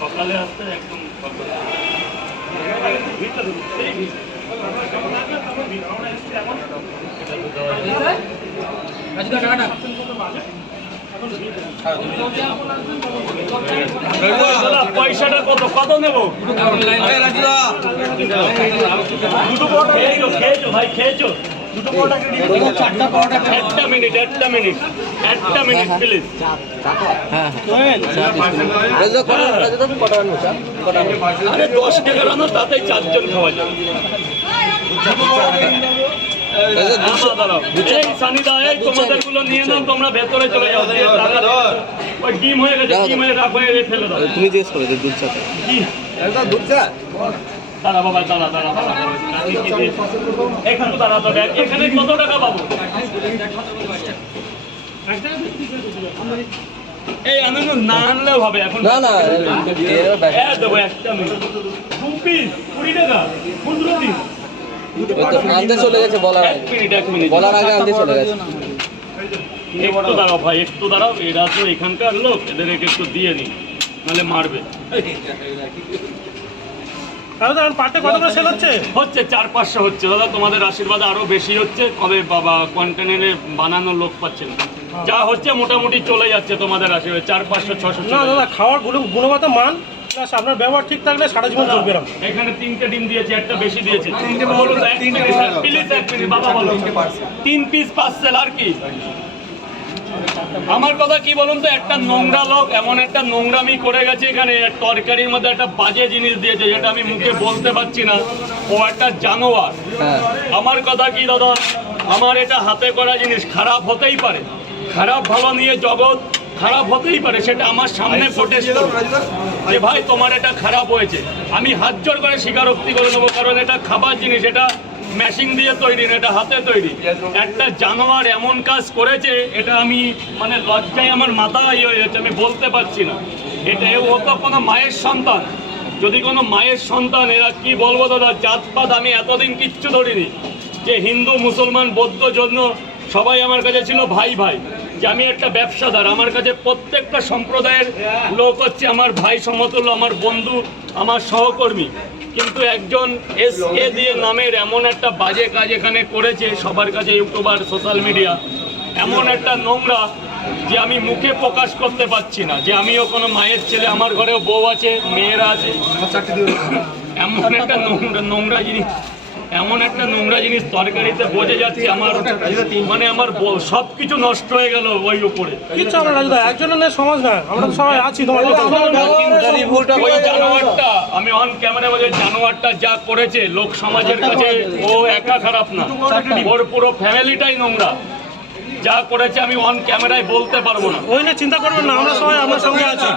সকালে আসতে একদম পয়সাটা কত কত নেবো? দুটো খেয়েছো ভাই, খেয়েছো? একটা মিনিট প্লিজ। 10 টাকার আনো, তাতেই 4 জন খাওয়া যাবে। তোমাদের গুলো নিয়ে নাও, তোমরা ভেতরে চলে যাও। ওই ডিম হয়ে গেছে, ডিম হয়ে রাখ হয়ে ফেলে দাও। তুমি জিজ্ঞেস করে দুধ চা দুধ চা। দাঁড়া বাবা, দাঁড়া। এখানে দাঁড়া তো, এখানে কত টাকা পাবো? এই আনন্দ না আনলেও হবে এখন। না দেবো একটা মিনিট। 2 পিস 20 টাকা, 15 দিন আনতে চলে গেছে। এক মিনিট বলার আগে আনতে চলে গেছে। একটু দাঁড়াও ভাই, একটু দাঁড়াও। এরা তো এখানকার লোক, এদের একটু দিয়ে নি, নাহলে মারবে। পাটে কত করে সেল হচ্ছে? 400-500 হচ্ছে দাদা, তোমাদের আশীর্বাদে আরো বেশি হচ্ছে। কবে বাবা কন্টেনারে বানানোর লোক পাচ্ছে না, যা হচ্ছে মোটামুটি চলে যাচ্ছে তোমাদের আশীর্বাদে। 400-500-600। না দাদা, খাওয়ার গুণগত মান প্লাস আপনার ব্যবহার ঠিক থাকলে সারা জীবন চলবে। এখানে 3টে ডিম দিয়েছি, একটা বেশি দিয়েছি। প্লিজ এক মিনিট বাবা, বলো 3 পিস পার্সেল। আর কি আমার কথা কি বলুন তো, একটা নোংরা লোক এমন একটা নোংরামি করে গেছে এখানে। তরকারির মধ্যে একটা বাজে জিনিস দিয়েছে, যেটা আমি মুখে বলতে পারছি না। ও একটা জানোয়ার। আমার কথা কি দাদা, আমার এটা হাতে করা জিনিস, খারাপ হতেই পারে। খারাপ ভালো নিয়ে জগৎ খারাপ হতেই পারে, সেটা আমার সামনে প্রোটেস্ট করো যে ভাই তোমার এটা খারাপ হয়েছে। আমি হাত জোর করে স্বীকারোক্তি করে নেবো, কারণ এটা খাবার জিনিস, এটা মেশিন দিয়ে তৈরি না, এটা হাতে তৈরি। একটা জানোয়ার এমন কাজ করেছে, এটা আমি মানে লজ্জায় আমার মাথা ইয়ে হয়ে যাচ্ছে, আমি বলতে পারছি না। এটা ও তো কোনো মায়ের সন্তান, যদি কোনো মায়ের সন্তান, এরা কি বলবো দাদা, জাতপাত আমি এতদিন কিচ্ছু ধরিনি। যে হিন্দু মুসলমান বৌদ্ধ জন্য সবাই আমার কাছে ছিল ভাই ভাই। যে আমি একটা ব্যবসাদার, আমার কাছে প্রত্যেকটা সম্প্রদায়ের লোক হচ্ছে আমার ভাই সমতুল্য, আমার বন্ধু, আমার সহকর্মী। কিন্তু একজন SK দিয়ে নামের এমন একটা বাজে কাজ এখানে করেছে, সবার কাছে ইউটিউবার, সোশ্যাল মিডিয়া, এমন একটা নোংরা যে আমি মুখে প্রকাশ করতে পারছি না। যে আমিও কোনো মায়ের ছেলে, আমার ঘরেও বউ আছে, মেয়েরা আছে। এমন একটা নোংরা জিনিস, এমন একটা নোংরা জিনিস তরকারিতে বোঝে যাচ্ছে। আমার মানে আমার সবকিছু নষ্ট হয়ে গেল ওই উপরে। কিচ্ছু আমরা রাজুদা, একজনের সমাজ না, আমরা তো সবাই আছি তোমার। ওই জানোয়ারটা, আমি অন ক্যামেরা বলে, জানোয়ারটা যা করেছে লোক সমাজের কাছে, ও একা খারাপ না, ওর পুরো ফ্যামিলিটাই নোংরা। যা করেছে আমি অন ক্যামেরায় বলতে পারবো না। ওই নিয়ে চিন্তা করবেন না, আমরা সবাই আপনার সঙ্গে আছি।